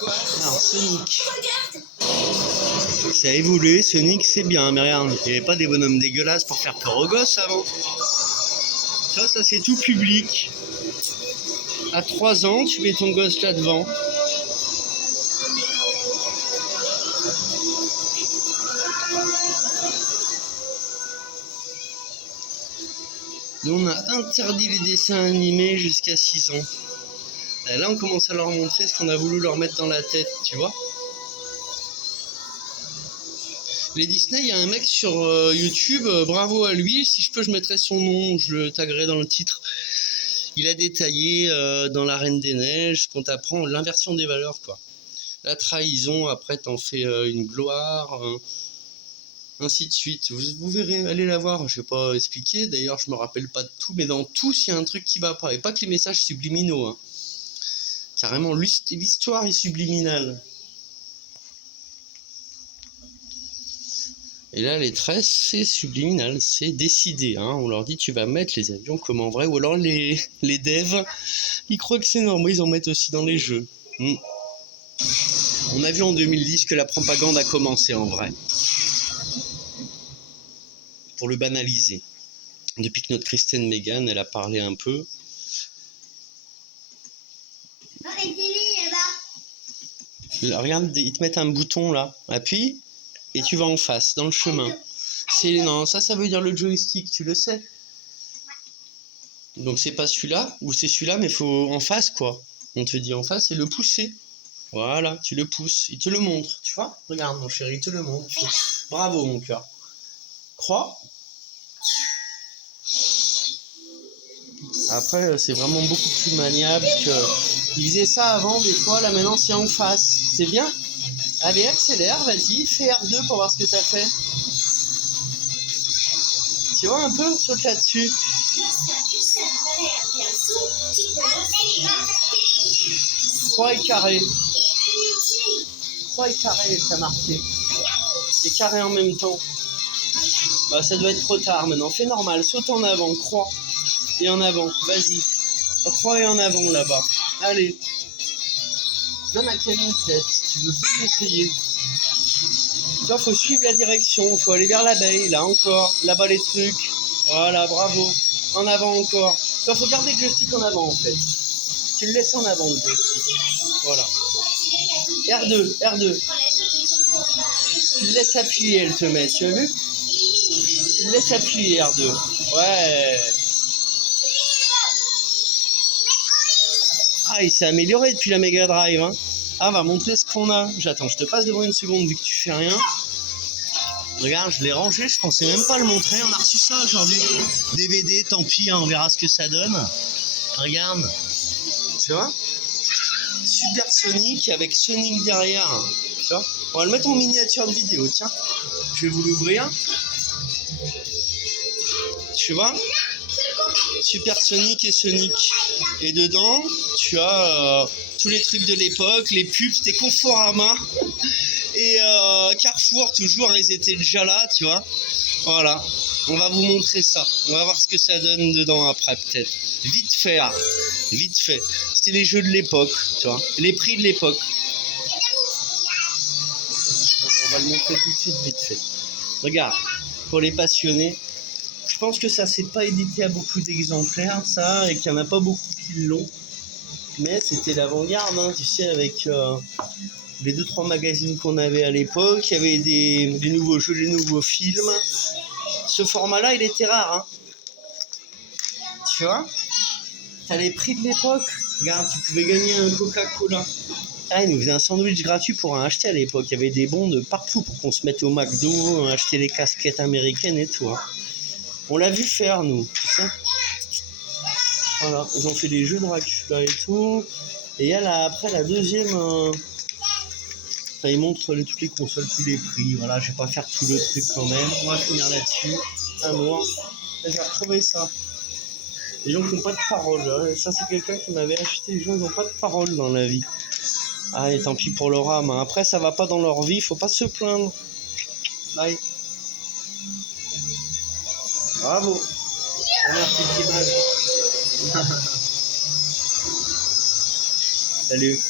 Alors, Sonic. Ça a évolué, Sonic, c'est bien, mais regarde, il n'y avait pas des bonhommes dégueulasses pour faire peur aux gosses avant. Ça c'est tout public. À 3 ans, tu mets ton gosse là devant. Nous, on a interdit les dessins animés jusqu'à 6 ans. Et là, on commence à leur montrer ce qu'on a voulu leur mettre dans la tête, tu vois. Les Disney, il y a un mec sur YouTube, bravo à lui. Si je peux, je mettrai son nom, je le taguerai dans le titre. Il a détaillé dans La Reine des Neiges qu'on t'apprend l'inversion des valeurs, quoi. La trahison, après, t'en fais une gloire. Ainsi de suite. Vous verrez, allez la voir, je vais pas expliquer, d'ailleurs je me rappelle pas de tout, mais dans tous il y a un truc qui va pas, et pas que les messages subliminaux, hein. Carrément l'histoire est subliminale. Et là les tresses c'est subliminal, c'est décidé, hein. On leur dit tu vas mettre les avions comme en vrai, ou alors les devs, ils croient que c'est normal, ils en mettent aussi dans les jeux. On a vu en 2010 que la propagande a commencé en vrai. Pour le banaliser. Depuis que notre Kristen Megan, elle a parlé un peu. Non, les télé là-bas. Regarde, ils te mettent un bouton là, appuie, et tu vas en face, dans le chemin. Non, ça veut dire le joystick, tu le sais. Donc c'est pas celui-là, ou c'est celui-là, mais il faut en face quoi. On te dit en face et le pousser. Voilà, tu le pousses, il te le montre, tu vois. Regarde mon chéri, il te le montre. Bravo mon cœur. Crois. Après, c'est vraiment beaucoup plus maniable que... Ils faisaient ça avant, des fois, là maintenant c'est en face. C'est bien. Allez, accélère, vas-y, fais R2 pour voir ce que ça fait. Tu vois un peu, saute là-dessus. 3 et carré. 3 et carré, ça a marqué. Et carré en même temps. Bah, ça doit être trop tard maintenant. Fais normal, saute en avant, croix. Et en avant, vas-y. Croix et en avant là-bas. Allez. Donne à Camille peut-être, si tu veux, faut essayer. Tu vois, faut suivre la direction, faut aller vers l'abeille, là encore. Là-bas les trucs. Voilà, bravo. En avant encore. Tu vois, faut garder le joystick en avant en fait. Tu le laisses en avant le joystick. Voilà. R2, R2. Tu le laisses appuyer, elle te met, tu as vu? Tu le laisses appuyer R2. Ouais. Ah, il s'est amélioré depuis la Mega Drive, hein. Ah, on va montrer ce qu'on a. J'attends, je te passe devant une seconde vu que tu fais rien. Regarde, je l'ai rangé, je pensais même pas le montrer. On a reçu ça aujourd'hui. DVD, tant pis, hein, on verra ce que ça donne. Regarde. Tu vois? Super Sonic avec Sonic derrière. Tu vois? On va le mettre en miniature de vidéo, tiens. Je vais vous l'ouvrir. Tu vois? Super Sonic et Sonic. Et dedans, tu as tous les trucs de l'époque, les pubs, c'était Conforama. Et Carrefour, toujours, ils étaient déjà là, tu vois. Voilà, on va vous montrer ça. On va voir ce que ça donne dedans après, peut-être. Vite fait, hein. Vite fait. C'était les jeux de l'époque, tu vois. Les prix de l'époque. On va le montrer tout de suite, vite fait. Regarde, pour les passionnés. Je pense que ça s'est pas édité à beaucoup d'exemplaires, ça, et qu'il n'y en a pas beaucoup qui l'ont. Mais c'était l'avant-garde, hein, tu sais, avec les 2-3 magazines qu'on avait à l'époque. Il y avait des nouveaux jeux, des nouveaux films. Ce format-là, il était rare, hein. Tu vois? T'as les prix de l'époque. Regarde, tu pouvais gagner un Coca-Cola. Ah, ils nous faisaient un sandwich gratuit pour en acheter à l'époque. Il y avait des bons de partout pour qu'on se mette au McDo, acheter les casquettes américaines et tout, hein. On l'a vu faire, nous, tu sais. Voilà, ils ont fait des jeux de Dracula et tout. Et il y a là, après la deuxième... Ça, ils montrent toutes les consoles, tous les prix. Voilà, je vais pas faire tout le truc quand même. On va finir là-dessus. Un mois. J'ai retrouvé ça. Les gens qui n'ont pas de parole. Hein. Ça, c'est quelqu'un qui m'avait acheté. Les gens, ils n'ont pas de parole dans la vie. Ah, et tant pis pour leur âme. Hein. Après, ça va pas dans leur vie. Faut pas se plaindre. Bye. Bravo. Merci, petite image. Salut.